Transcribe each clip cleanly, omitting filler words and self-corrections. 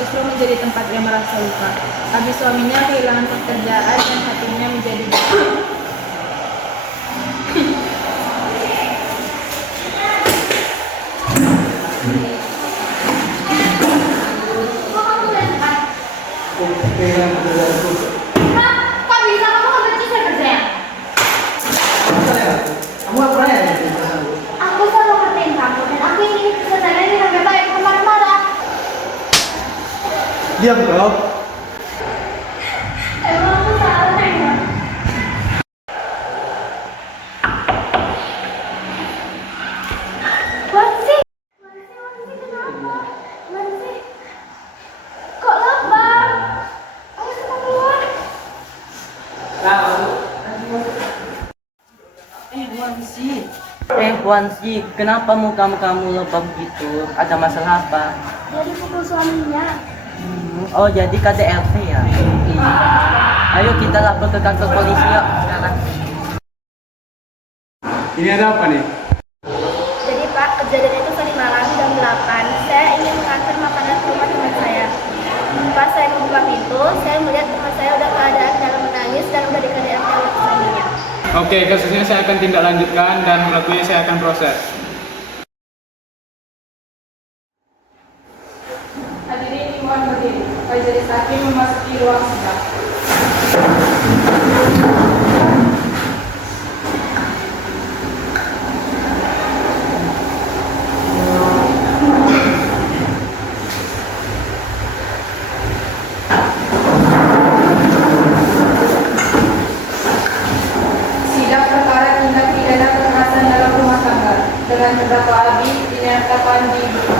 justru menjadi tempat dia merasa luka. Abi suaminya kehilangan pekerjaan dan hatinya menjadi Kok bisa kamu nggak benci saya kerja? Kamu apa ya? Aku selalu ngertiin kamu dan aku ingin kesadaran ini sampai baik kamu marah-marah. Diam kau. Emang aku salah ya? Wansi, kenapa? Wansi, kok lapar? Ayo kita keluar. Wansi, kenapa muka kamu lebam gitu? Ada masalah apa? Jadi pukul suaminya. Oh, jadi KDRT ya? Ayo kita lapor ke kantor polisi yuk sekarang. Ini ada apa nih? Jadi Pak, kejadian itu tadi malam jam 8. Saya ingin mengantar makanan ke rumah teman saya. Pas saya membuka pintu, saya melihat teman saya udah keadaan dalam menangis dan udah di KDRT oleh suaminya. Oke, kasusnya saya akan tindak lanjutkan dan pelakunya saya akan proses. hadirin ikhwan berdiri. Majelis hakim memasuki ruang sidang. Sidang perkara tindak pidana kekerasan dalam rumah tangga dengan terdakwa Abi dinyatakan dibuka.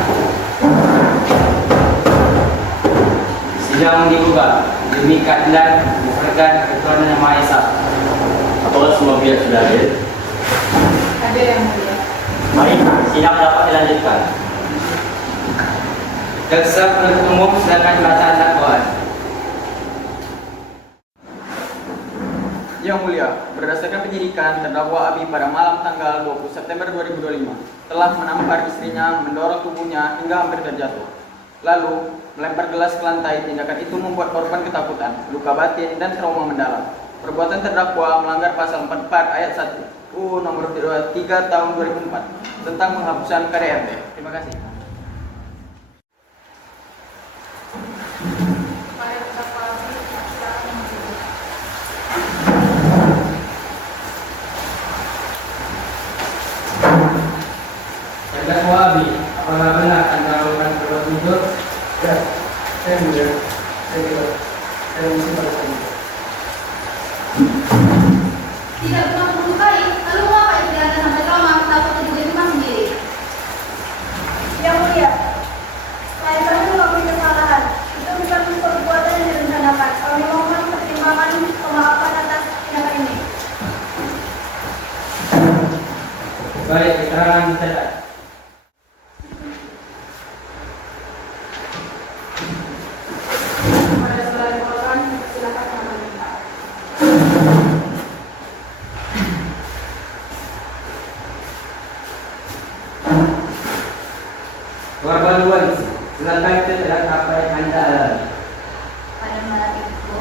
Sidang dibuka demi keadilan berdasarkan ketuhanan Yang Maha Esa. Apakah semua pihak sudah hadir? Hadir yang mulia. Baik, sidang dapat dilanjutkan. Jaksa penuntut umum silakan bacaan dakwaan. Yang mulia, berdasarkan penyidikan, terdakwa Abi pada malam tanggal 20 September 2025 telah menampar istrinya, mendorong tubuhnya hingga hampir terjatuh. Lalu, melempar gelas ke lantai. Tindakan itu membuat korban ketakutan, luka batin, dan trauma mendalam. Perbuatan terdakwa melanggar pasal 44 ayat 1 UU nomor 3 tahun 2004 tentang penghapusan KDRT. Terima kasih. Para terdakwa Abi silakan menjawab. Terdakwa Abi, apakah benar Anda melakukan perbuatan itu? Ya, saya mulia. Saya mesti pada saya. Tidak pernah melukai, lalu mengapa istri Anda sampai trauma takut terjadi rumah sendiri? Yang mulia, saya pernah melakukan kesalahan. Itu bukan perbuatan yang direncanakan. Kami mohon pertimbangan pemaafan atas tindakan ini. Baik, keterangan dicatat. Pada saudara korban, silakan mengambil. Korban Wansi, silakan ceritakan apa yang Anda alami. Pada malam itu,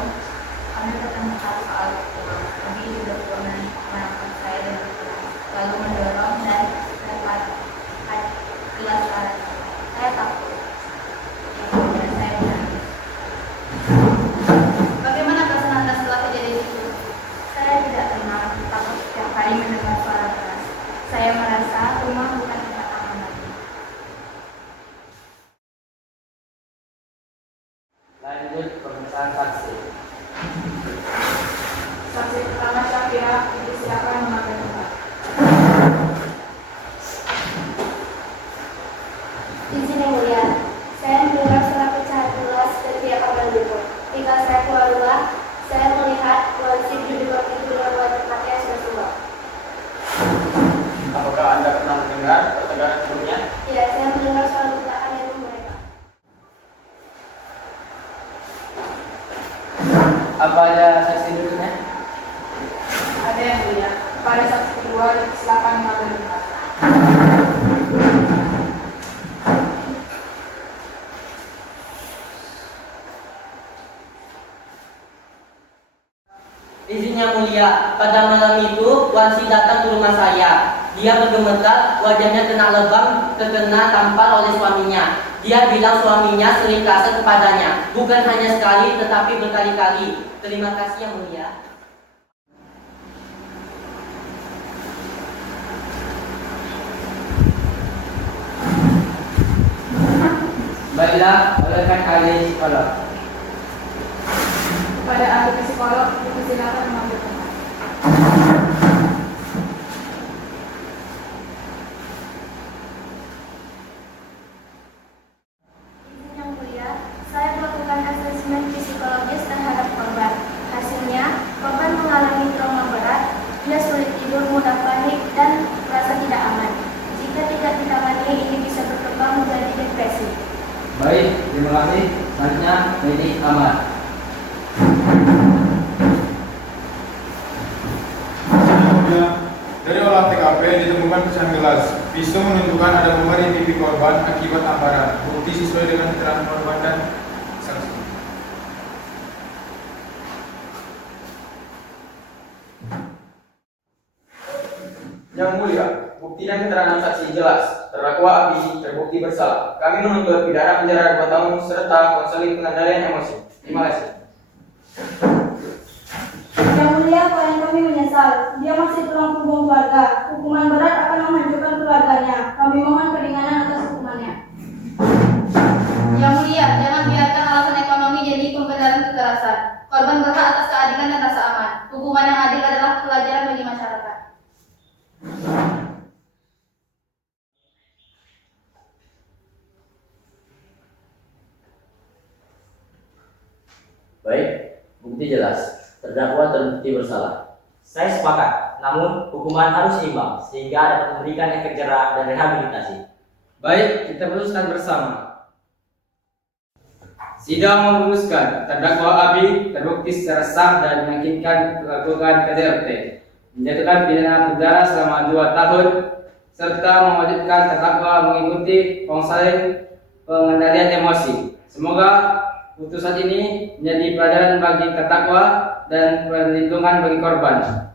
kami bertemu soal uang. Kami sudah pernah menangkap saya dengan keras, lalu mendorong dan lempar gelas ke arah saya. Saya takut. Dan saya menangis. Bagaimana perasaan Anda setelah kejadian itu? Saya tidak tenang, takut setiap kali mendengar suara keras. Saya merasa rumah bukan tempat aman lagi. Lanjut pemeriksaan saksi. Saksi pertama Syafira, silakan mengambil tempat. Izin yang mulia, saya mendengar suara pecahan gelas dari pihak korban itu. Ketika saya keluar rumah, saya melihat Wansi duduk di bawah pintu dengan wajah mata yang sudah tua. Apakah Anda pernah mendengar pertengkaran sebelumnya? Ya, saya mendengar suara ledakan dari mereka. Apa ada saksi duduknya? Ada yang mulia. Pada saksi kedua, silakan mengambil tempat. Izin Yang Mulia, pada malam itu Wansi datang ke rumah saya. Dia bergemetar, wajahnya kena lebam, terkena tampar oleh suaminya. Dia bilang suaminya sering kasar kepadanya, bukan hanya sekali tetapi berkali-kali. Terima kasih Yang Mulia. Baiklah, olehkan kali psikolog. Kepada ahli psikolog, dipersilakan mengambil tempat. Izin Yang Mulia, saya melakukan asesmen psikologis terhadap korban. Hasilnya, korban mengalami trauma berat, dia sulit tidur, mudah panik, dan merasa tidak aman. Jika tidak ditangani, ini bisa berkembang menjadi depresi. Baik, terima kasih. Selanjutnya, Medik Ahmad. Selanjutnya, dari olah TKP ditemukan pecahan gelas. Pisau menunjukkan ada memar di pipi korban akibat tamparan. Bukti sesuai dengan keterangan korban dan saksi. Yang Mulia, bukti dan keterangan saksi jelas. Terdakwa Abi terbukti bersalah. Kami menuntut pidana penjara 2 tahun serta konseling pengendalian emosi. Terima kasih. Yang Mulia, klien kami menyesal. Dia masih tulang punggung keluarga. Hukuman berat akan menghancurkan keluarganya. Kami mohon keringanan atas hukumannya. Yang Mulia, jangan biarkan alasan ekonomi jadi pembenaran kekerasan. Korban berhak atas keadilan dan rasa aman. Hukuman yang adil adalah pelajaran bagi masyarakat. Baik, bukti jelas. Terdakwa terbukti bersalah. Saya sepakat, namun hukuman harus seimbang sehingga dapat memberikan efek jerah dan rehabilitasi. Baik, kita putuskan bersama. Sidang memutuskan terdakwa Abi terbukti secara sah dan meyakinkan melakukan KDRT, menjatuhkan pidana penjara selama 2 tahun, serta mewajibkan terdakwa mengikuti konseling pengendalian emosi. Semoga putusan ini menjadi pelajaran bagi terdakwa dan perlindungan bagi korban.